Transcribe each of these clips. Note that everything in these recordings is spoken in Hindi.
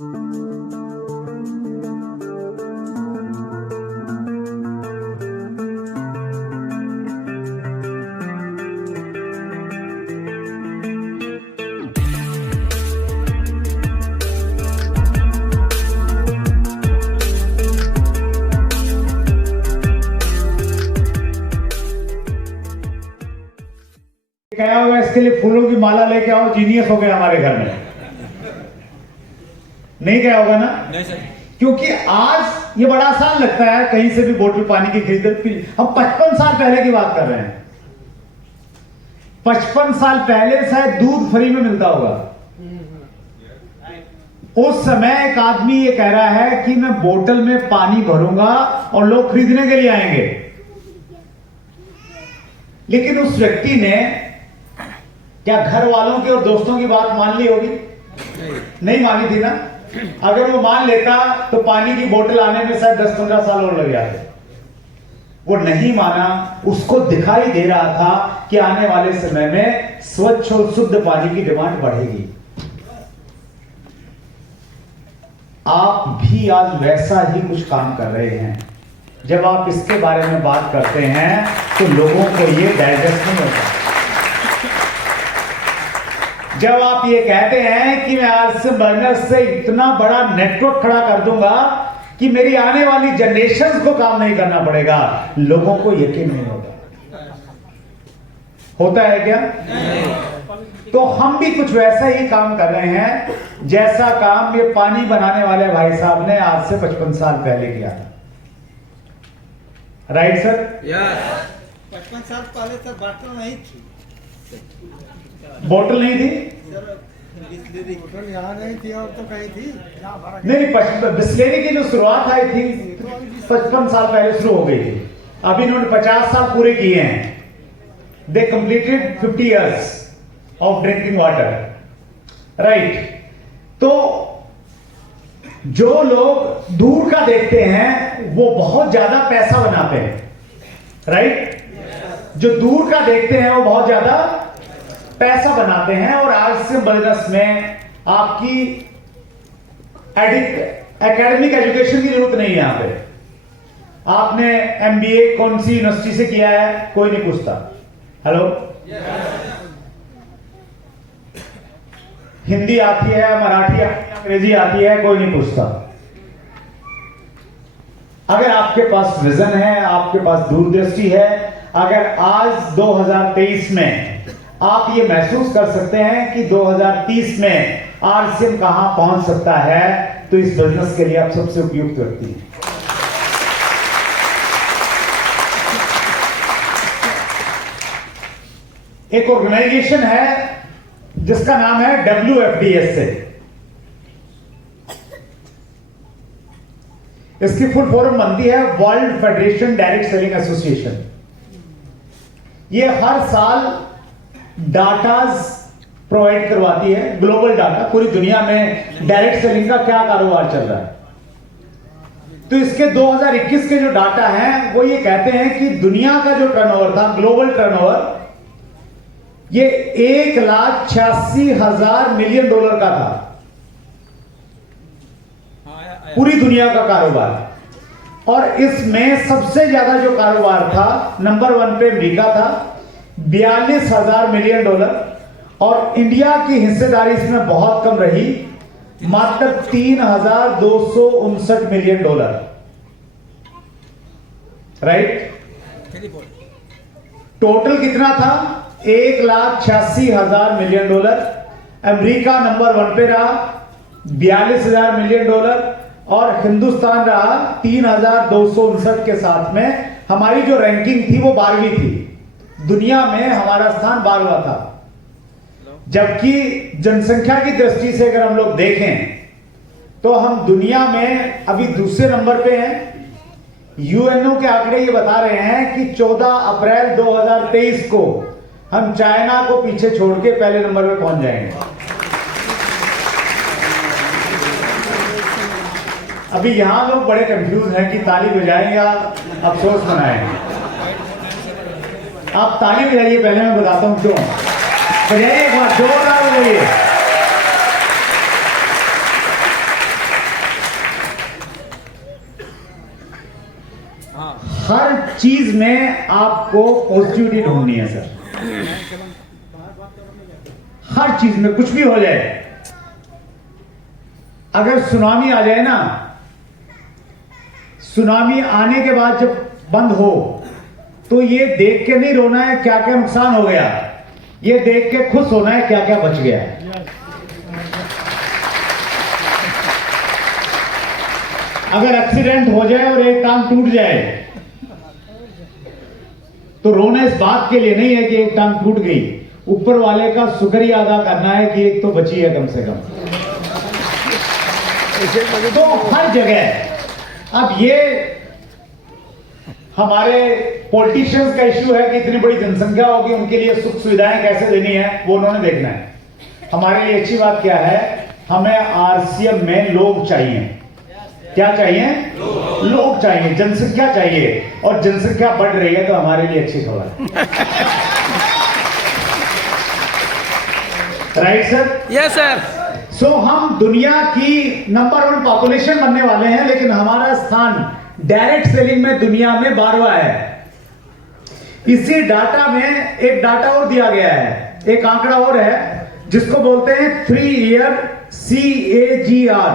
क्या होगा, इसके लिए फूलों की माला लेके आओ, जीनियस हो गया हमारे घर में। नहीं क्या होगा ना? नहीं सर। क्योंकि आज ये बड़ा आसान लगता है कहीं से भी बोतल पानी की खरीद। हम 55 साल पहले की बात कर रहे हैं। 55 साल पहले शायद दूध फ्री में मिलता होगा। उस समय एक आदमी ये कह रहा है कि मैं बोतल में पानी भरूंगा और लोग खरीदने के लिए आएंगे। लेकिन उस व्यक्ति ने क्या घर वालों की और दोस्तों की बात मान ली होगी? नहीं मानी थी ना। अगर वो मान लेता तो पानी की बोतल आने में शायद 10-15 साल और लग जाते। वो नहीं माना। उसको दिखाई दे रहा था कि आने वाले समय में स्वच्छ और शुद्ध पानी की डिमांड बढ़ेगी। आप भी आज वैसा ही कुछ काम कर रहे हैं। जब आप इसके बारे में बात करते हैं तो लोगों को ये डाइजेस्ट नहीं होता। जब आप ये कहते हैं कि मैं आरसीएम बर्नर्स से इतना बड़ा नेटवर्क खड़ा कर दूंगा कि मेरी आने वाली जनरेशन को काम नहीं करना पड़ेगा, लोगों को यकीन नहीं होता। होता है क्या? नहीं। तो हम भी कुछ वैसा ही काम कर रहे हैं जैसा काम ये पानी बनाने वाले भाई साहब ने आज से 55 साल पहले किया था। Right sir? 55 साल पहले सर बोतल नहीं थी। बोतल नहीं थी? बोतल यहाँ नहीं थी और तो कहीं थी। नहीं, बिस्लेरी की जो शुरुआत आई थी 55 साल पहले शुरू हो गई थी। अभी इन्होंने 50 साल पूरे किए हैं। दे completed 50 years of drinking water. Right. तो जो लोग दूर का देखते हैं वो बहुत ज्यादा पैसा बनाते हैं। राइट। जो दूर का देखते हैं वो बहुत ज्यादा पैसा बनाते हैं। और आज से बिजनेस में आपकी एकेडमिक एजुकेशन की जरूरत नहीं है। यहां पे आपने एमबीए कौन सी यूनिवर्सिटी से किया है कोई नहीं पूछता। हेलो? हिंदी आती है, मराठी आती है, अंग्रेजी आती है, कोई नहीं पूछता। अगर आपके पास विजन है, आपके पास दूरदृष्टि है, अगर आज 2023 में आप ये महसूस कर सकते हैं कि 2030 में आरसीएम कहां पहुंच सकता है, तो इस बिजनेस के लिए आप सबसे उपयुक्त व्यक्ति हैं। एक ऑर्गेनाइजेशन है जिसका नाम है WFDSA। इसकी फुल फॉर्म बनती है world federation direct selling association. ये हर साल डाटाज प्रोवाइड करवाती है, ग्लोबल डाटा, पूरी दुनिया में डायरेक्ट सेलिंग का क्या कारोबार चल रहा है। तो इसके 2021 के जो डाटा हैं वो ये कहते हैं कि दुनिया का जो टर्नओवर था, ग्लोबल टर्नओवर, ये $1,86,000 मिलियन का था। पूरी दुनिया का कारोबार। और इसमें सबसे ज्यादा जो कारोबार था, नंबर 1 पे अमेरिका था, $42,000 मिलियन। और इंडिया की हिस्सेदारी इसमें बहुत कम रही, मात्र $3,259 मिलियन। राइट। टोटल कितना था? $1,86,000 मिलियन। अमेरिका नंबर 1 पे रहा, $42,000 मिलियन। और हिंदुस्तान रहा 3,259 के साथ में। हमारी जो रैंकिंग थी वो 12वीं थी। दुनिया में हमारा स्थान 12वां था। जबकि जनसंख्या की दृष्टि से अगर हम लोग देखें तो हम दुनिया में अभी दूसरे नंबर पे हैं। यूएनओ के आंकड़े ये बता रहे हैं कि 14 अप्रैल 2023 को हम चाइना को पीछे छोड़ के पहले नंबर पे पहुंच जाएंगे। अभी यहां लोग बड़े कंफ्यूज हैं कि ताली बजाएं या अफसोस मनाएं। आप ताली बजाइए, पहले मैं बताता हूं क्यों। बजाइए एक बार, जोरदार बजाइए। हर चीज में आपको पॉजिटिविटी ढूंढनी है सर, हर चीज में कुछ भी हो जाए। अगर सुनामी आ जाए ना, सुनामी आने के बाद जब बंद हो तो ये देख के नहीं रोना है क्या क्या नुकसान हो गया, ये देख के खुश होना है क्या क्या बच गया। अगर एक्सीडेंट हो जाए और एक टांग टूट जाए तो रोना इस बात के लिए नहीं है कि एक टांग टूट गई, ऊपर वाले का शुक्रिया अदा करना है कि एक तो बची है कम से कम। तो हर जगह अब ये हमारे पॉलिटिशियंस का इश्यू है कि इतनी बड़ी जनसंख्या होगी, उनके लिए सुख सुविधाएं कैसे देनी है वो उन्होंने देखना है। हमारे लिए अच्छी बात क्या है, हमें आरसीएम में लोग चाहिए। क्या चाहिए? लोग चाहिए, जनसंख्या चाहिए, और जनसंख्या बढ़ रही है तो हमारे लिए अच्छी खबर है। Right sir? Yes sir. So हम दुनिया की नंबर 1 पॉपुलेशन बनने वाले हैं, लेकिन हमारा स्थान डायरेक्ट सेलिंग में दुनिया में 12वां है। इसी डाटा में एक डाटा और दिया गया है, एक आंकड़ा और है जिसको बोलते हैं 3 year CAGR,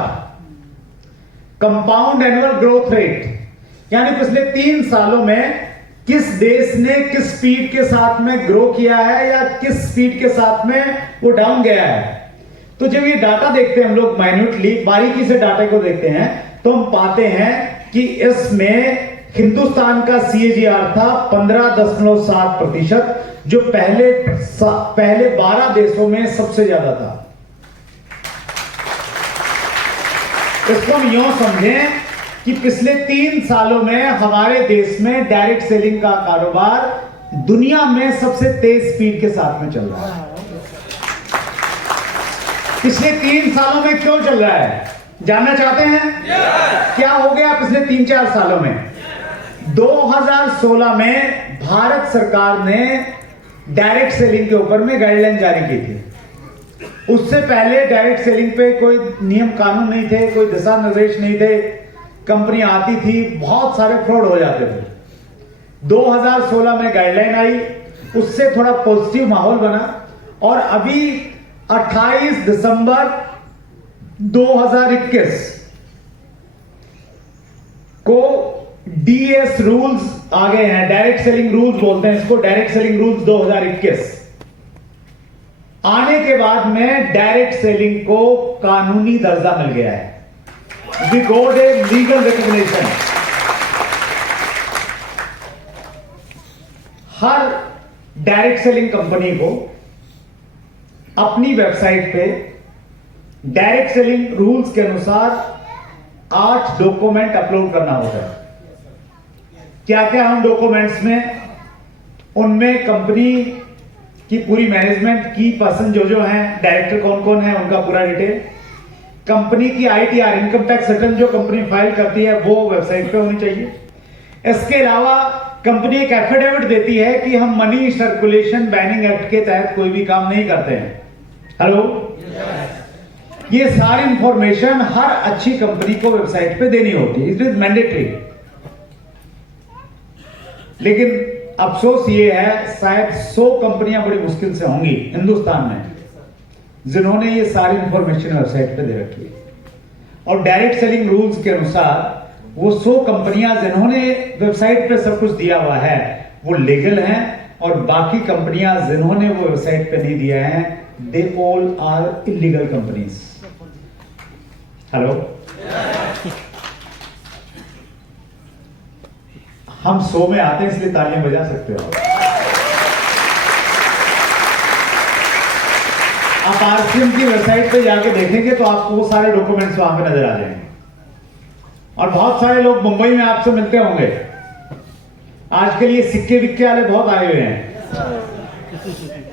compound annual growth rate, यानी पिछले 3 सालों में किस देश ने किस स्पीड के साथ में ग्रो किया है या किस स्पीड के साथ में वो डाउन गया है। तो जब ये डाटा देखते हैं हम लोग माइन्यूटली बारीकी से डाटा को देखते हैं तो हम पाते हैं कि इसमें हिंदुस्तान का CAGR था 15.7%, जो पहले 12 देशों में सबसे ज्यादा था। इसको हम यूं समझें कि पिछले 3 सालों में हमारे देश में डायरेक्ट सेलिंग का कारोबार दुनिया में सबसे तेज स्पीड के साथ में चल रहा है। पिछले 3 सालों में क्यों चल रहा है जानना चाहते हैं? क्या हो गया पिछले 3-4 सालों में? 2016 में भारत सरकार ने डायरेक्ट सेलिंग के ऊपर में गाइडलाइन जारी की थी। उससे पहले डायरेक्ट सेलिंग पे कोई नियम कानून नहीं थे, कोई दिशा निर्देश नहीं थे, कंपनी आती थी, बहुत सारे फ्रॉड हो जाते थे। 2016 में गाइडलाइन आई, उससे थोड़ा पॉजिटिव माहौल बना, और अभी 28 दिसंबर 2021 को DS रूल्स आ गए हैं, डायरेक्ट सेलिंग रूल्स बोलते हैं इसको, डायरेक्ट सेलिंग रूल्स 2021 आने के बाद में डायरेक्ट सेलिंग को कानूनी दर्जा मिल गया है। We got a legal recognition. हर डायरेक्ट सेलिंग कंपनी को अपनी वेबसाइट पे डायरेक्ट सेलिंग रूल्स के अनुसार 8 डॉक्यूमेंट अपलोड करना होता है। क्या क्या हम डॉक्यूमेंट्स में? उनमें कंपनी की पूरी मैनेजमेंट की पर्सन जो हैं, डायरेक्टर कौन कौन है, उनका पूरा डिटेल, कंपनी की ITR इनकम टैक्स रिटर्न जो कंपनी फाइल करती है वो वेबसाइट पे होनी चाहिए। इसके अलावा कंपनी एक एफिडेविट देती है कि हम मनी सर्कुलेशन बैनिंग एक्ट के तहत कोई भी काम नहीं करते हैं। हेलो, ये सारी इंफॉर्मेशन हर अच्छी कंपनी को वेबसाइट पे देनी होती है, इट इज मैंडेटरी। लेकिन अफसोस ये है, शायद 100 कंपनियां बड़ी मुश्किल से होंगी हिंदुस्तान में जिन्होंने ये सारी इंफॉर्मेशन वेबसाइट पे दे रखी है। और डायरेक्ट सेलिंग रूल्स के अनुसार वो 100 कंपनियां जिन्होंने वेबसाइट पे सब कुछ दिया हुआ है वो लीगल हैं, और बाकी कंपनियां जिन्होंने वो वेबसाइट पे नहीं दिया है they all are illegal companies. Hello, हम 100 में आते हैं इसलिए तालियां बजा सकते हो आप आरसीएम की वेबसाइट पे जाके देखेंगे तो आपको वो सारे डॉक्यूमेंट्स वहां पे नजर आ जाएंगे। और बहुत सारे लोग मुंबई में आपसे मिलते होंगे, आजकल ये सिक्के विक्के वाले बहुत आए हुए हैं,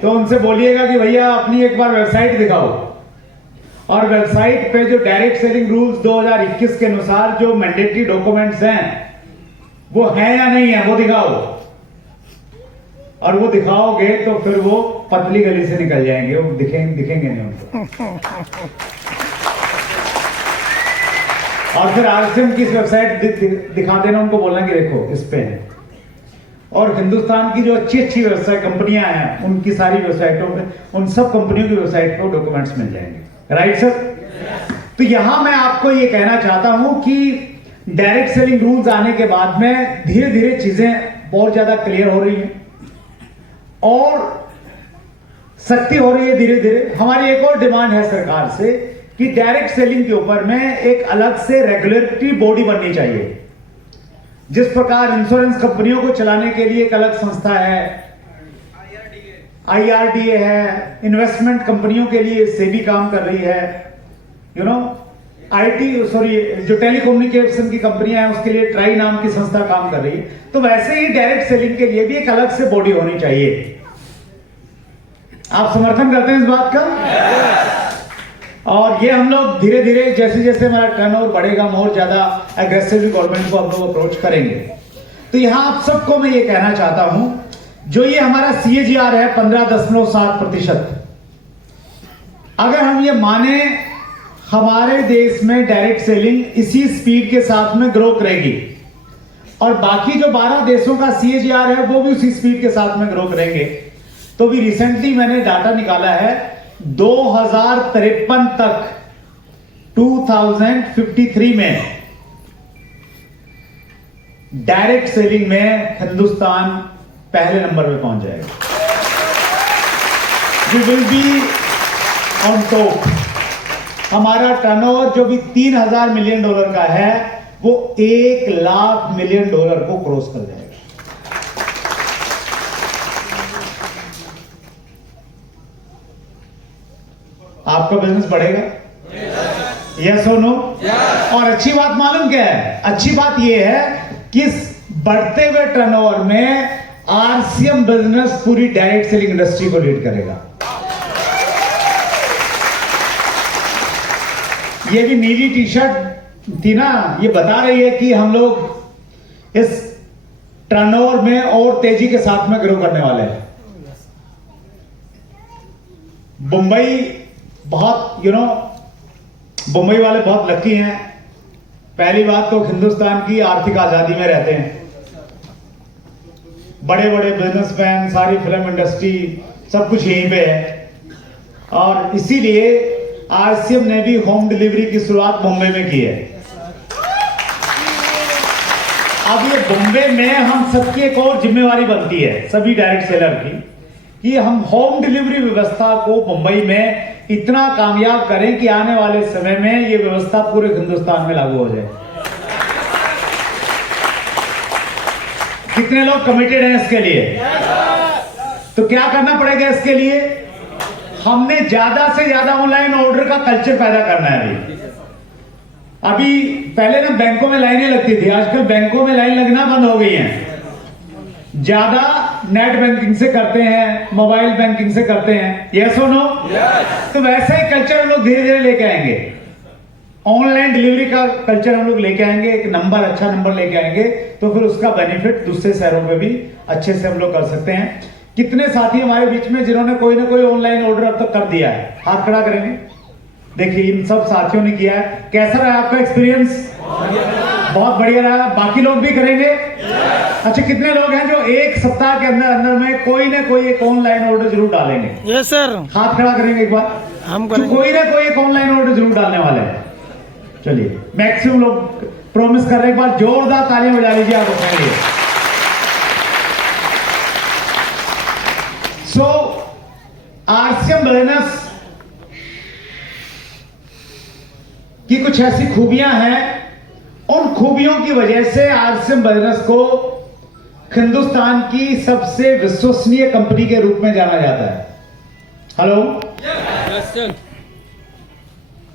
तो उनसे बोलिएगा कि भैया अपनी एक बार वेबसाइट दिखाओ, और वेबसाइट पे जो डायरेक्ट सेलिंग रूल्स 2021 के अनुसार जो मैंडेटरी डॉक्यूमेंट्स हैं वो हैं या नहीं है वो दिखाओ। और वो दिखाओगे तो फिर वो पतली गली से निकल जाएंगे, वो दिखेंगे नहीं उनको। और फिर आरसीएम की वेबसाइट दिखा देना, उनको बोलना कि देखो इस पे है। और हिंदुस्तान की जो अच्छी अच्छी व्यवसाय कंपनियां हैं उनकी सारी वेबसाइटों पे, उन सब कंपनियों की वेबसाइट पे डॉक्यूमेंट्स मिल जाएंगे। Right sir? तो यहां मैं आपको ये कहना चाहता हूं कि डायरेक्ट सेलिंग रूल्स आने के बाद में धीरे धीरे चीजें बहुत ज्यादा क्लियर हो रही हैं और सख्ती हो रही है धीरे धीरे। हमारी एक और डिमांड है सरकार से कि डायरेक्ट सेलिंग के ऊपर में एक अलग से रेगुलेटरी बॉडी बननी चाहिए। जिस प्रकार इंश्योरेंस कंपनियों को चलाने के लिए एक अलग संस्था है, IRDA है, इन्वेस्टमेंट कंपनियों के लिए सेबी काम कर रही है, जो टेलीकम्युनिकेशन की कंपनियां हैं उसके लिए ट्राई नाम की संस्था काम कर रही है। तो वैसे ही डायरेक्ट सेलिंग के लिए भी एक अलग से बॉडी होनी चाहिए। आप समर्थन करते हैं इस बात का? और ये हम लोग धीरे धीरे जैसे जैसे हमारा टर्नओवर बढ़ेगा हम और ज्यादा एग्रेसिवली गवर्नमेंट को हम लोग अप्रोच करेंगे। तो यहां आप सबको मैं ये कहना चाहता हूं, जो ये हमारा CAGR है 15.7%, अगर हम ये माने हमारे देश में डायरेक्ट सेलिंग इसी स्पीड के साथ में ग्रो करेगी और बाकी जो 12 देशों का CAGR है वो भी उसी स्पीड के साथ में ग्रो करेंगे, तो भी रिसेंटली मैंने डाटा निकाला है 2053 तक 2053 में डायरेक्ट सेलिंग में हिंदुस्तान पहले नंबर पे पहुंच जाएगा। We will be on top. हमारा टर्नओवर जो भी $3,000 मिलियन का है वो $1,00,000 मिलियन को क्रॉस कर जाएगा। आपका बिजनेस बढ़ेगा? यस और नो? और अच्छी बात मालूम क्या है? अच्छी बात यह है कि इस बढ़ते हुए टर्नओवर में RCM बिजनेस पूरी डायरेक्ट सेलिंग इंडस्ट्री को लीड करेगा। ये भी नीली टी शर्ट थी ना, ये बता रही है कि हम लोग इस टर्नओवर में और तेजी के साथ में ग्रो करने वाले हैं। मुंबई बहुत मुंबई वाले बहुत लकी हैं। पहली बात तो हिंदुस्तान की आर्थिक आजादी में रहते हैं, बड़े बड़े बिजनेसमैन, सारी फिल्म इंडस्ट्री सब कुछ यहीं पे है और इसीलिए RCM ने भी होम डिलीवरी की शुरुआत मुंबई में की है। अब ये बॉम्बे में हम सबकी एक और जिम्मेवारी बनती है, सभी डायरेक्ट सेलर की, कि हम होम डिलीवरी व्यवस्था को मुंबई में इतना कामयाब करें कि आने वाले समय में ये व्यवस्था पूरे हिंदुस्तान में लागू हो जाए। कितने लोग कमिटेड हैं इसके लिए? तो क्या करना पड़ेगा इसके लिए? हमने ज्यादा से ज्यादा ऑनलाइन ऑर्डर का कल्चर पैदा करना है। अभी पहले ना बैंकों में लाइनें लगती थी, आजकल बैंकों में लाइन लगना बंद हो गई है। ज्यादा नेट बैंकिंग से करते हैं, मोबाइल बैंकिंग से करते हैं। यस और नो? तो वैसा ही कल्चर हम लोग धीरे धीरे लेके आएंगे। ऑनलाइन डिलीवरी का कल्चर हम लोग लेके आएंगे, एक अच्छा नंबर लेके आएंगे, तो फिर उसका बेनिफिट दूसरे शहरों में भी अच्छे से हम लोग कर सकते हैं। कितने साथी हमारे बीच में जिन्होंने कोई ना कोई ऑनलाइन ऑर्डर अब तक कर दिया है? हाथ खड़ा करेंगे। देखिए इन सब साथियों ने किया है। कैसा रहा आपका एक्सपीरियंस? बहुत बढ़िया रहा। बाकी लोग भी करेंगे? अच्छा, कितने लोग हैं जो एक सप्ताह के अंदर अंदर में कोई ना कोई एक ऑनलाइन ऑर्डर जरूर डालेंगे? Yes sir. हाथ खड़ा करेंगे एक बार। हम तो कोई ना कोई एक ऑनलाइन ऑर्डर जरूर डालने वाले हैं। चलिए, मैक्सिमम लोग प्रॉमिस कर रहे हैं। एक बार जोरदार तालियां बजा लीजिए आप अपने लिए। सो RCM बिजनेस की कुछ ऐसी खूबियां हैं, उन खूबियों की वजह से RCM बिजनेस को हिंदुस्तान की सबसे विश्वसनीय कंपनी के रूप में जाना जाता है। हेलो?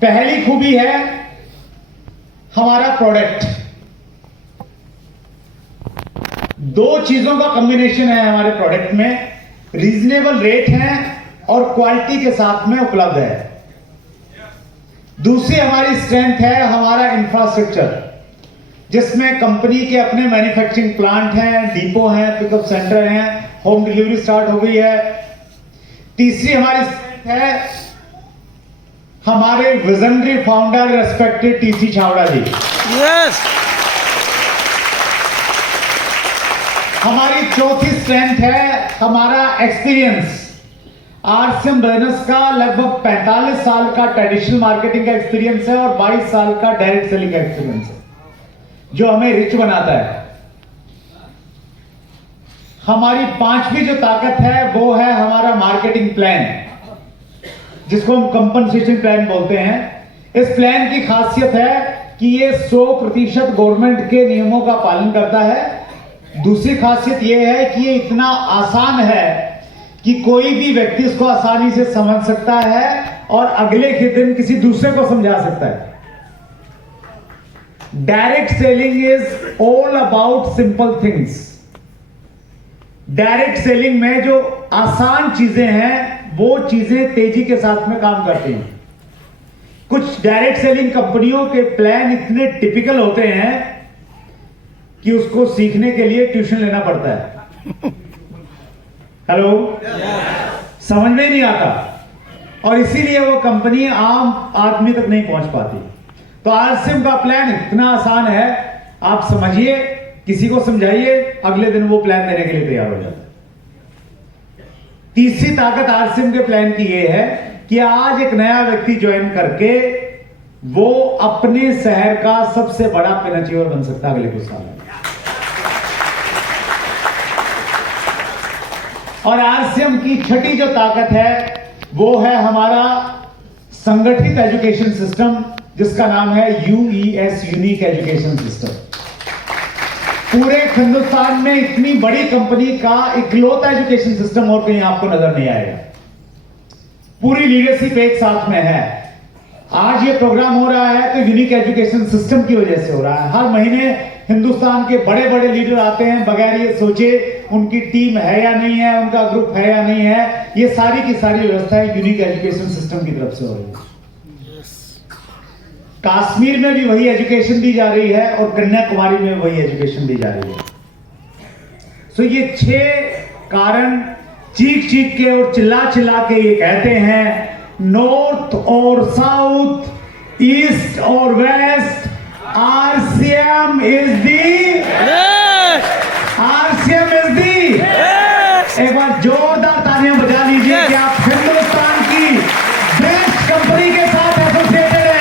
पहली खूबी है हमारा प्रोडक्ट। दो चीजों का कॉम्बिनेशन है हमारे प्रोडक्ट में, रीजनेबल रेट है और क्वालिटी के साथ में उपलब्ध है। दूसरी हमारी स्ट्रेंथ है हमारा इंफ्रास्ट्रक्चर, जिसमें कंपनी के अपने मैन्युफैक्चरिंग प्लांट हैं, डिपो हैं, पिकअप सेंटर हैं, होम डिलीवरी स्टार्ट हो गई है। तीसरी हमारी स्ट्रेंथ है हमारे विजनरी फाउंडर रेस्पेक्टेड TC छावड़ा जी। यस। हमारी चौथी स्ट्रेंथ है हमारा एक्सपीरियंस। आरसीएम बिजनेस का लगभग 45 साल का ट्रेडिशनल मार्केटिंग का एक्सपीरियंस है और 22 साल का डायरेक्ट सेलिंग का एक्सपीरियंस है, जो हमें रिच बनाता है। हमारी पांचवी जो ताकत है वो है हमारा मार्केटिंग प्लान, जिसको हम कंपनसेशन प्लान बोलते हैं। इस प्लान की खासियत है कि ये 100% गवर्नमेंट के नियमों का पालन करता है। दूसरी खासियत यह है कि ये इतना आसान है कि कोई भी व्यक्ति इसको आसानी से समझ सकता है और अगले के दिन किसी दूसरे को समझा सकता है। Direct selling is all about simple things. Direct selling में जो आसान चीजें हैं वो चीजें तेजी के साथ में काम करती हैं। कुछ डायरेक्ट सेलिंग कंपनियों के प्लान इतने टिपिकल होते हैं कि उसको सीखने के लिए ट्यूशन लेना पड़ता है। हेलो, समझ में नहीं आता और इसीलिए वो कंपनी आम आदमी तक नहीं पहुंच पाती। तो आरसीएम का प्लान इतना आसान है, आप समझिए, किसी को समझाइए, अगले दिन वो प्लान देने के लिए तैयार हो जाता है। तीसरी ताकत आरसीएम के प्लान की यह है कि आज एक नया व्यक्ति ज्वाइन करके वो अपने शहर का सबसे बड़ा पेनाच्योर बन सकता है अगले कुछ साल में। और आरसीएम की छठी जो ताकत है वो है हमारा संगठित एजुकेशन सिस्टम, जिसका नाम है यूईएस, यूनिक एजुकेशन सिस्टम। पूरे हिंदुस्तान में इतनी बड़ी कंपनी का इकलौता एजुकेशन सिस्टम और कहीं आपको नजर नहीं आएगा। पूरी लीडरशिप एक साथ में है। आज ये प्रोग्राम हो रहा है तो यूनिक एजुकेशन सिस्टम की वजह से हो रहा है। हर महीने हिंदुस्तान के बड़े बड़े लीडर आते हैं, बगैर ये सोचे उनकी टीम है या नहीं है, उनका ग्रुप है या नहीं है। ये सारी की सारी व्यवस्थाएं यूनिक एजुकेशन सिस्टम की तरफ से हो रही है। कश्मीर में भी वही एजुकेशन दी जा रही है और कन्याकुमारी में वही एजुकेशन दी जा रही है। सो ये 6 कारण चीख चीख के और चिल्ला चिल्ला के ये कहते हैं, नॉर्थ और साउथ, ईस्ट और west, RCM is the, RCM is the. एक बार जोरदार तालियां बजा लीजिए कि आप हिंदुस्तान की बेस्ट कंपनी के साथ एसोसिएटेड हैं।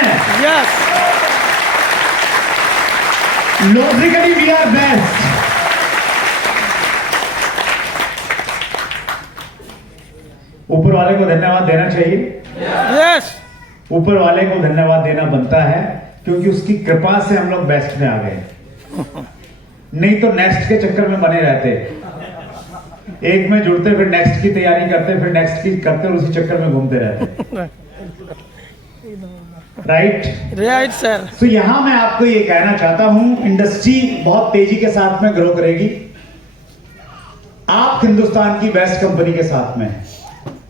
Logically we are best. ऊपर वाले को धन्यवाद देना चाहिए। ऊपर वाले को धन्यवाद देना बनता है क्योंकि उसकी कृपा से हम लोग बेस्ट में आ गए, नहीं तो नेक्स्ट के चक्कर में बने रहते। एक में जुड़ते, फिर नेक्स्ट की तैयारी करते, फिर नेक्स्ट की करते और उसी चक्कर में घूमते रहते। Right sir. तो यहां मैं आपको ये कहना चाहता हूं, इंडस्ट्री बहुत तेजी के साथ में ग्रो करेगी। आप हिंदुस्तान की बेस्ट कंपनी के साथ में,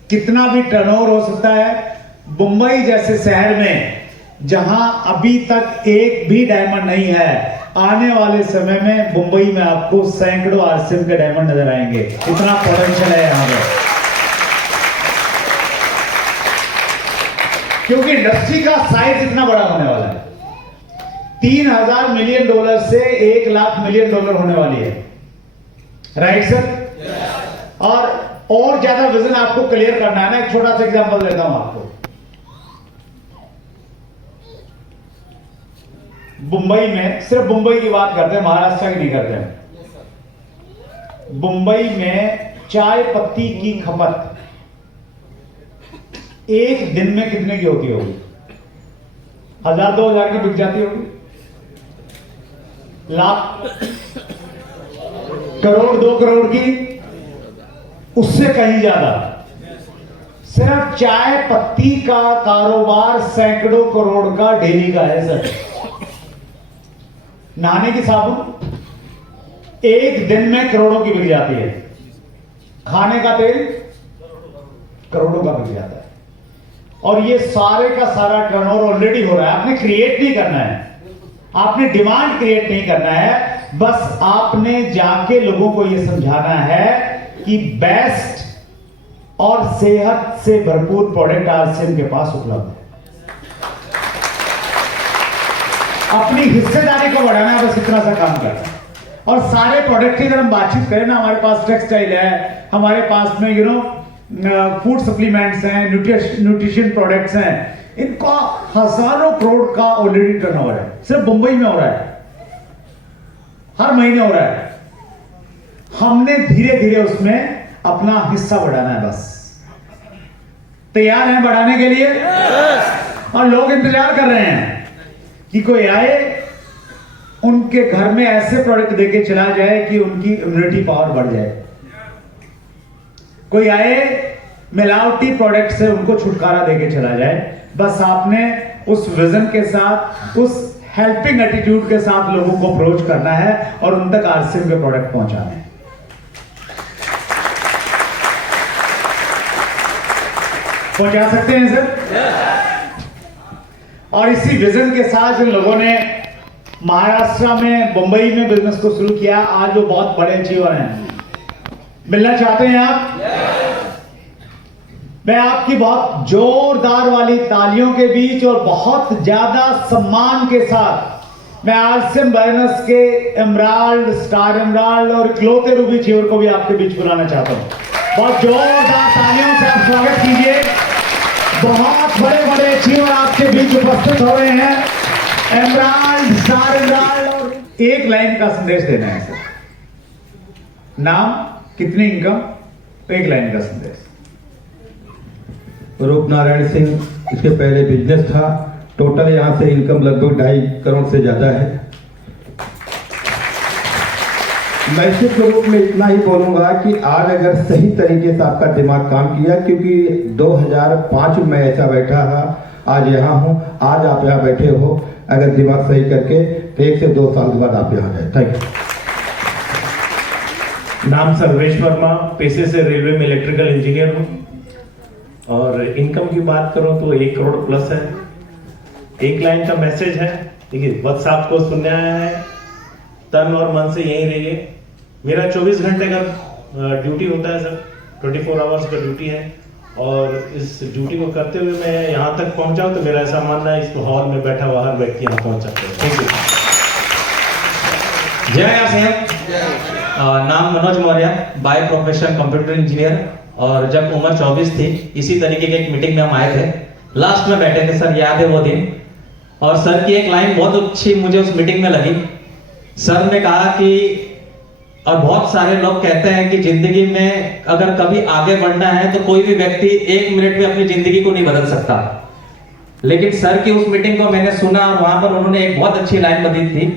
कितना भी टर्नओवर हो सकता है। मुंबई जैसे शहर में जहां अभी तक एक भी डायमंड नहीं है, आने वाले समय में मुंबई में आपको सैकड़ों आरसीएम के डायमंड नजर आएंगे। इतना पोटेंशियल है यहां पे, क्योंकि इंडस्ट्री का साइज इतना बड़ा होने वाला है। 3000 मिलियन डॉलर से 1 लाख मिलियन डॉलर होने वाली है। Right sir? और ज्यादा विजन आपको क्लियर करना है ना, एक छोटा सा एग्जांपल देता हूं आपको। मुंबई में, सिर्फ मुंबई की बात करते हैं, महाराष्ट्र की नहीं करते हैं। मुंबई में चाय पत्ती की खपत एक दिन में कितने की होती होगी? 1000-2000 की बिक जाती होगी, लाख, करोड़, 2 करोड़ की, उससे कहीं ज्यादा। सिर्फ चाय पत्ती का कारोबार सैकड़ों करोड़ का डेली का है सर। नहाने की साबुन एक दिन में करोड़ों की बिक जाती है, खाने का तेल करोड़ों का बिक जाता है। और ये सारे का सारा टर्नओवर ऑलरेडी हो रहा है। आपने क्रिएट नहीं करना है, आपने डिमांड क्रिएट नहीं करना है, बस आपने जाके लोगों को यह समझाना है कि बेस्ट और सेहत से भरपूर प्रोडक्ट आरसीएम के पास उपलब्ध है। अपनी हिस्सेदारी को बढ़ाना है, बस इतना सा काम करना है। और सारे प्रोडक्ट की अगर हम बातचीत करें ना, हमारे पास टेक्सटाइल है, हमारे पास में फूड सप्लीमेंट्स हैं, न्यूट्रिशन प्रोडक्ट्स हैं, इनका हजारों करोड़ का ऑलरेडी टर्नओवर है, सिर्फ मुंबई में हो रहा है, हर महीने हो रहा है। हमने धीरे धीरे उसमें अपना हिस्सा बढ़ाना है, बस तैयार हैं बढ़ाने के लिए। और लोग इंतजार कर रहे हैं कि कोई आए, उनके घर में ऐसे प्रोडक्ट देके चला जाए कि उनकी इम्यूनिटी पावर बढ़ जाए। कोई आए, मिलावटी प्रोडक्ट से उनको छुटकारा देके चला जाए। बस आपने उस विजन के साथ, उस हेल्पिंग एटीट्यूड के साथ लोगों को अप्रोच करना है और उन तक आरसीएम के प्रोडक्ट पहुंचाने हैं। पहुंचा सकते हैं सर? और इसी विजन के साथ जिन लोगों ने महाराष्ट्र में, मुंबई में बिजनेस को शुरू किया, आज वो बहुत बड़े अचीवर हैं। मिलना चाहते हैं आप? मैं आपकी बहुत जोरदार वाली तालियों के बीच और बहुत ज्यादा सम्मान के साथ मैं आरसीएम बिजनेस के एमराल्ड, स्टार एमराल्ड और इकलौते रूबी अचीवर को भी आपके बीच बुलाना चाहता हूं। बहुत जोरदार तालियों से आप स्वागत कीजिए। बहुत बड़े बड़े अचीवर आपके बीच उपस्थित हो रहे हैं, एमराल्ड, स्टार एमराल्ड। और एक लाइन का संदेश देना है सर, नाम, कितनी इनकम, एक लाइन का संदेश। रूपनारायण सिंह, इसके पहले बिजनेस था, टोटल यहाँ से इनकम लगभग 2.5 करोड़ से ज़्यादा है। मैं सिर्फ रूप में इतना ही बोलूँगा कि आज अगर सही तरीके से आपका दिमाग काम किया, क्योंकि 2005 में ऐसा बैठा था, आज यहाँ हूँ, आज आप यहाँ बैठे हो, अगर दिमाग सही करके तो 1 से 2 साल के बाद आप यहाँ जाए। Thank you. नाम सर्वेश वर्मा, पेशे से रेलवे में इलेक्ट्रिकल इंजीनियर हूँ और इनकम की बात करूँ तो 1 करोड़ प्लस है। एक लाइन का मैसेज है, देखिए बस आपको सुनने आया है, तन और मन से यहीं रहिए। मेरा 24 घंटे का ड्यूटी होता है सर, 24 आवर्स का ड्यूटी है और इस ड्यूटी को करते हुए मैं यहाँ तक पहुँचा हूँ, तो मेरा ऐसा मानना है इस हॉल में बैठा हुआ हर व्यक्ति यहाँ पहुँच सकते हैं। Thank you. जय आरसीएम। नाम Manoj Maurya, by profession computer engineer. और जब उम्र 24 थी, इसी तरीके के एक मीटिंग में हम आए थे, लास्ट में बैठे थे सर, याद है वो दिन। और सर की एक लाइन बहुत अच्छी मुझे उस मीटिंग में लगी। सर ने कहा कि, और बहुत सारे लोग कहते हैं कि जिंदगी में अगर कभी आगे बढ़ना है तो कोई भी व्यक्ति 1 मिनट में अपनी जिंदगी को नहीं बदल सकता, लेकिन सर की उस मीटिंग को मैंने सुना और वहां पर उन्होंने एक बहुत अच्छी लाइन बताई थी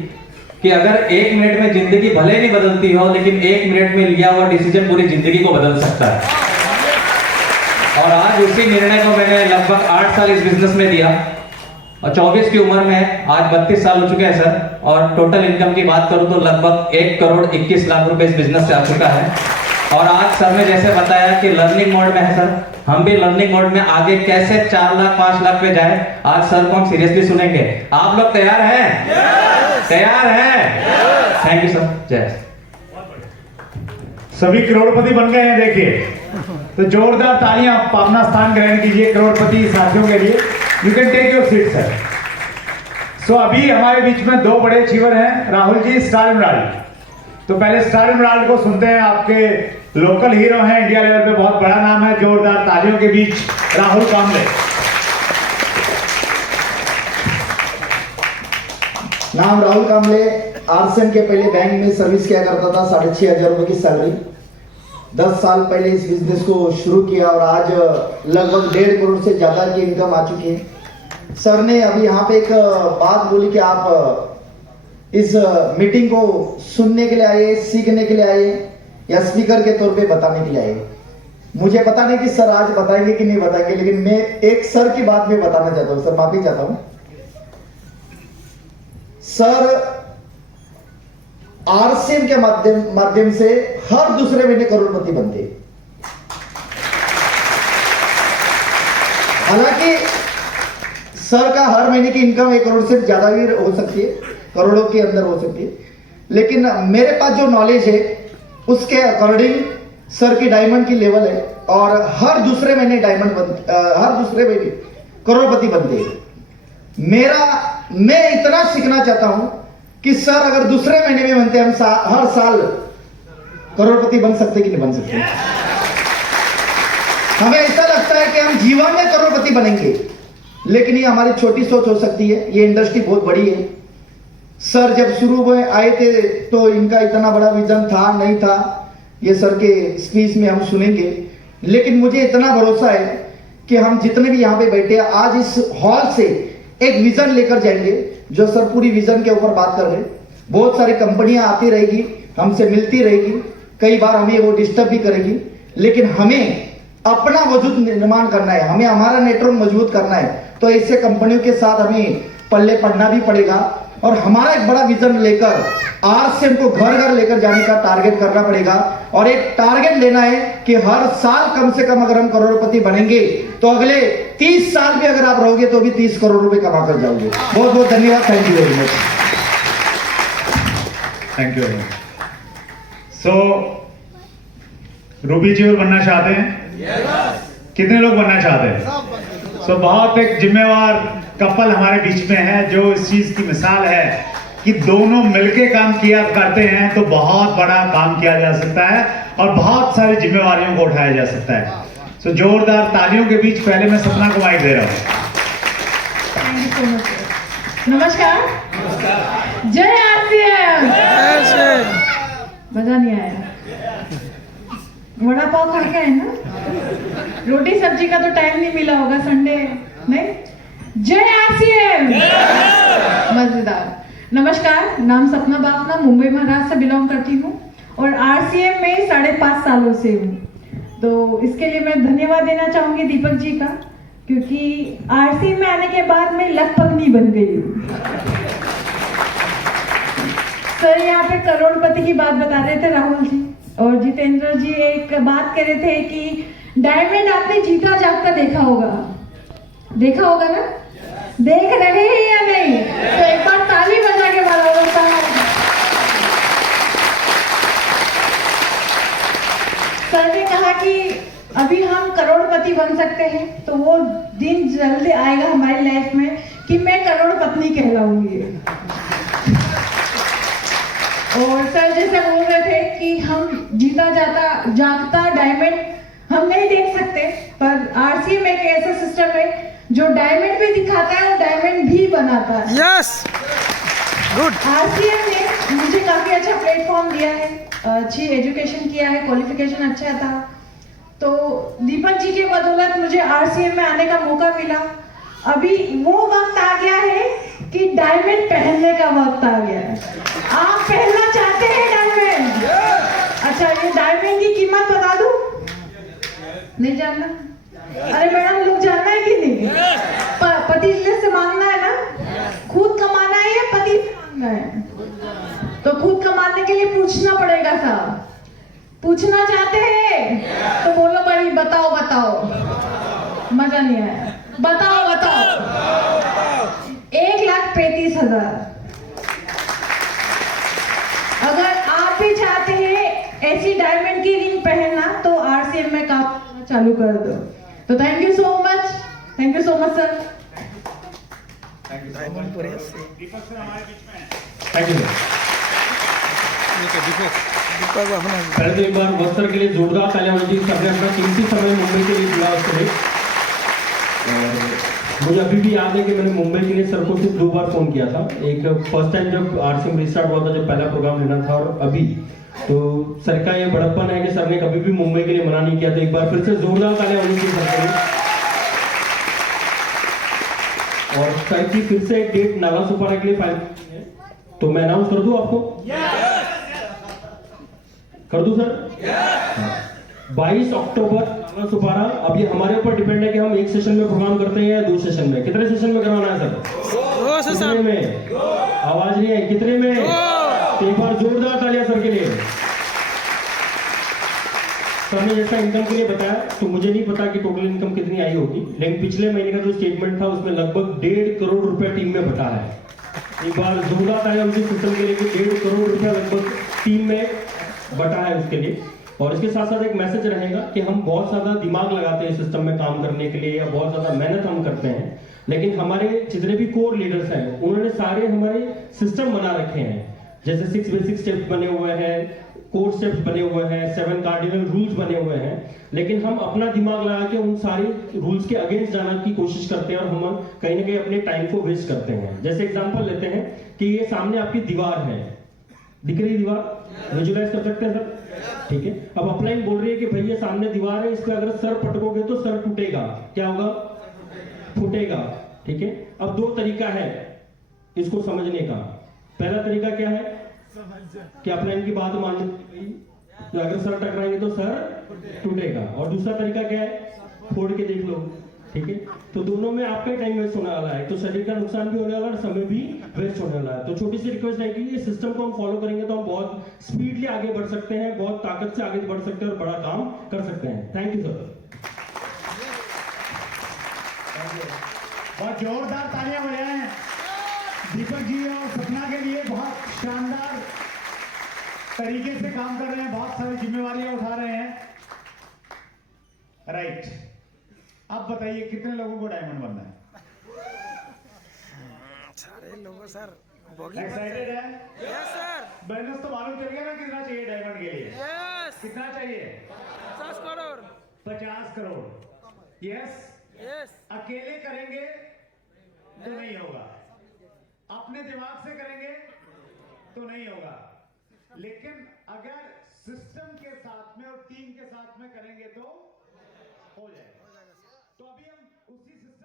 कि अगर 1 मिनट में जिंदगी भले नहीं बदलती हो, लेकिन 1 मिनट में लिया हुआ डिसीजन पूरी जिंदगी को बदल सकता है। और आज उसी निर्णय को मैंने लगभग 8 साल इस बिजनेस में दिया और 24 की उम्र में आज 32 साल हो चुके हैं सर। और टोटल इनकम की बात करूं तो लगभग 1 करोड़ 21 लाख रुपए इस बिजनेस से आ चुका है। और आज सर ने जैसे बताया कि लर्निंग मोड में है सर, हम भी लर्निंग मोड में आगे कैसे 4 लाख 5 लाख पे जाए, आज सर को हम सीरियसली सुनेंगे। आप लोग तैयार हैं? तैयार हैं? Thank you sir. जय। सभी करोड़पति बन गए हैं, देखिए, तो जोरदार तालियां, अपना स्थान ग्रहण कीजिए करोड़पति साथियों के लिए। You can take your seat sir. So अभी हमारे बीच में 2 बड़े अचीवर हैं, राहुल जी, स्टार एमराल्ड। तो पहले स्टार एमराल्ड को सुनते हैं, आपके लोकल हीरो हैं, इंडिया लेवल पे बहुत बड़ा नाम है, जोरदार तालियों के बीच राहुल कामले। नाम राहुल कामले, आरसीएम के पहले बैंक में सर्विस किया करता था, 6,500 रुपए की सैलरी। 10 साल पहले इस बिजनेस को शुरू किया और आज लगभग 1.5 करोड़ से ज्यादा की इनकम आ चुकी है। सर ने अभी यहाँ पे एक बात बोली कि आप इस मीटिंग को सुनने के लिए आए, सीखने के लिए आए या स्पीकर के तौर पे बताने के लिए आए। मुझे पता नहीं कि सर आज बताएंगे कि नहीं बताएंगे, लेकिन मैं एक सर की बात में बताना चाहता हूं। सर माफी चाहता हूं सर, आरसीएम के माध्यम से हर दूसरे महीने करोड़पति बनते। हालांकि सर का हर महीने की इनकम 1 करोड़ से ज्यादा भी हो सकती है, करोड़ों के अंदर हो सकती है, लेकिन मेरे पास जो नॉलेज है उसके अकॉर्डिंग सर की डायमंड की लेवल है और हर दूसरे महीने हर दूसरे महीने करोड़पति बनते हैं। मैं इतना सीखना चाहता हूं कि सर अगर दूसरे महीने में बनते हम हर साल करोड़पति बन सकते कि नहीं बन सकते। हमें ऐसा लगता है कि हम जीवन में करोड़पति बनेंगे, लेकिन ये हमारी छोटी सोच हो सकती है। ये इंडस्ट्री बहुत बड़ी है। सर जब शुरू में आए थे तो इनका इतना बड़ा विजन था नहीं था, ये सर के स्पीच में हम सुनेंगे, लेकिन मुझे इतना भरोसा है कि हम जितने भी यहाँ पे बैठे हैं आज इस हॉल से एक विजन लेकर जाएंगे, जो सर पूरी विजन के ऊपर बात कर रहे हैं। बहुत सारी कंपनियां आती रहेगी, हमसे मिलती रहेगी, कई बार हमें वो डिस्टर्ब भी करेगी, लेकिन हमें अपना वजूद निर्माण करना है, हमें हमारा नेटवर्क मजबूत करना है। तो ऐसे कंपनियों के साथ हमें पल्ले पड़ना भी पड़ेगा और हमारा एक बड़ा विजन लेकर आरसीएम को घर घर लेकर जाने का टारगेट करना पड़ेगा। और एक टारगेट लेना है कि हर साल कम से कम अगर हम करोड़पति बनेंगे तो अगले 30 साल भी अगर आप रहोगे तो भी 30 करोड़ रुपए कमा कर जाओगे। बहुत बहुत धन्यवाद। Thank you very much. Thank you very much. So Ruby ji और बनना चाहते हैं? कितने लोग बनना चाहते हैं? सो बहुत एक जिम्मेवार कपल हमारे बीच में है जो इस चीज की मिसाल है कि दोनों मिलके काम किया करते हैं तो बहुत बड़ा काम किया जा सकता है और बहुत सारी जिम्मेवारियों को उठाया जा सकता है। सो जोरदार तालियों के बीच पहले मैं सपना को माइक दे रहा हूँ। Thank you so much. नमस्कार। जय आरसीएम। मजा नहीं आया? वड़ा पाव खा के आए ना? रोटी सब्जी का तो टाइम नहीं मिला होगा, संडे नहीं। जय आरसीएम। मजेदार। नमस्कार, नाम सपना बाफना, मुंबई महाराष्ट्र से बिलोंग करती हूँ और आरसीएम में 5.5 सालों से हूँ। तो इसके लिए मैं धन्यवाद देना चाहूंगी दीपक जी का, क्योंकि आरसीएम में आने के बाद मैं लखपति बन गई हूँ। सर यहाँ पे करोड़पति की बात बता रहे थे राहुल जी, और जितेंद्र जी एक बात कह रहे थे कि डायमंड आपने जीता जागता देखा होगा ना? देख रहे हैं या नहीं? तो एक बार ताली बजा के बराबर था। सर ने कहा कि अभी हम करोड़पति बन सकते हैं, तो वो दिन जल्दी आएगा हमारी लाइफ में कि मैं करोड़पति कहलाऊंगी। और सर जैसे बोल रहे थे कि हम जीता जागता डायमंड हम नहीं देख सकते, पर आरसीएम एक ऐसा सिस्टम है जो डायमंड भी दिखाता है और डायमंड भी बनाता है। Yes, good. आरसीएम ने मुझे काफी अच्छा प्लेटफॉर्म दिया है, अच्छी एजुकेशन किया है, क्वालिफिकेशन अच्छा था। तो दीपक जी के बदौलत मुझे आरसीएम में आने का मौका मिला। अभी वो वक्त आ गया है कि डायमंड पहनने का वक्त आ गया है। आप पहनना चाहते हैं डायमंड? अच्छा, ये डायमंड की कीमत बता दूं? नहीं जानना? अरे मैडम, लोग जानना है कि नहीं? पति से मांगना है ना? खुद कमाना है या पति से मांगना है? तो खुद कमाने के लिए पूछना पड़ेगा साहब। पूछना चाहते हैं तो बोलो भाई, बताओ। मजा नहीं आया? बताओ। 1,35,000। अगर आप भी चाहते हैं ऐसी डायमंड की रिंग पहनना तो आरसीएम में काम करना चालू कर दो। तो thank you so much sir. Thank you पहले तो एक बार वस्त्र के लिए जोरदार तालियां होनी चाहिए। सबने अपना कीमती समय मुंबई के लिए दिया उसके लिए। और मुझे अभी भी याद है कि मैंने मुंबई के लिए सर को सिर्फ 2 बार फोन किया था। एक फर्स्ट टाइम जब आरसीएम रिस्टार्ट हुआ था, जब पहला प्रोग्राम लेना था, और अभी तो सर का ये बड़प्पन है कि सर ने कभी भी मुंबई के लिए मना नहीं किया। तो एक बार फिर से जोरदार तालियां होनी चाहिए सर के लिए। और सर की फिर से एक डेट नाला सुपारा के लिए फाइनल है, तो मैं अनाउंस कर दूं आपको? कर दूं सर? 22 अक्टूबर नाला सुपारा। अब ये हमारे ऊपर डिपेंड है कि हम एक सेशन में प्रोग्राम करते हैं या 2 सेशन में। कितने सेशन में करवाना है सर? 2 सेशन में। आवाज नहीं है, कितने में? तो एक बार जोरदार तालियां सर के लिए। सर ने जैसा इनकम के लिए बताया, तो मुझे नहीं पता कि टोटल इनकम कितनी आई होगी, लेकिन पिछले महीने का जो स्टेटमेंट था उसमें लगभग 1.5 करोड़ रुपए टीम में बटा है। एक बार जोरदार तालियां उनके सिस्टम के लिए कि 1.5 करोड़ रुपया लगभग टीम में बटा है उसके लिए। और इसके साथ साथ एक मैसेज रहेगा कि हम बहुत ज्यादा दिमाग लगाते हैं सिस्टम में काम करने के लिए, या बहुत ज्यादा मेहनत हम करते हैं, लेकिन हमारे जितने भी कोर लीडर्स हैं उन्होंने सारे हमारे सिस्टम बना रखे हैं, जैसे 6 बेसिक स्टेप्स बने हुए हैं, कोर स्टेप्स बने हुए हैं, 7 कार्डिनल रूल्स बने हुए हैं, लेकिन हम अपना दिमाग लगा के उन सारे रूल्स के अगेंस्ट जाने की कोशिश करते हैं और हम कहीं ना कहीं अपने टाइम को वेस्ट करते हैं। जैसे एग्जांपल लेते हैं कि ये सामने आपकी दीवार है, दिख रही दीवार, विजुलाइज कर सकते हैं सर? ठीक है, अब अपलाइन बोल रही है कि भैया सामने दीवार है, इस पे अगर सर पटकोगे तो सर टूटेगा, क्या होगा? फूटेगा। ठीक है, अब 2 तरीका है इसको समझने का। पहला तरीका क्या है कि अपलाइन की बात मान लो, तो अगर सर टकराएंगे तो सर टूटेगा, और दूसरा तरीका क्या है? फोड़ के देख लो। ठीक है, तो दोनों में आपका टाइम वेस्ट होने वाला है, तो शरीर का नुकसान भी होने वाला है, समय भी वेस्ट होने वाला है। तो छोटी सी रिक्वेस्ट है कि ये सिस्टम को हम फॉलो करेंगे तो हम बहुत स्पीडली आगे बढ़ सकते हैं, बहुत ताकत से आगे बढ़ सकते हैं और बड़ा काम कर सकते हैं। Thank you sir. बहुत जोरदार तालियां बजाएं दीपक जी और सपना के लिए। बहुत शानदार तरीके से काम कर रहे हैं, बहुत सारी जिम्मेवारियां उठा रहे हैं। राइट, अब बताइए कितने लोगों को डायमंड बनना है? सारे लोगों सर एक्साइटेड है? यस सर, बैलेंस तो मालूम चल गया ना कितना चाहिए डायमंड के लिए? यस, कितना चाहिए? 50 करोड़, 50 करोड़। यस, यस, अकेले करेंगे तो नहीं होगा, अपने दिमाग से करेंगे तो नहीं होगा, लेकिन अगर सिस्टम के साथ में और टीम के साथ में करेंगे तो हो जाएगा। तो अभी हम उसी सिस्टम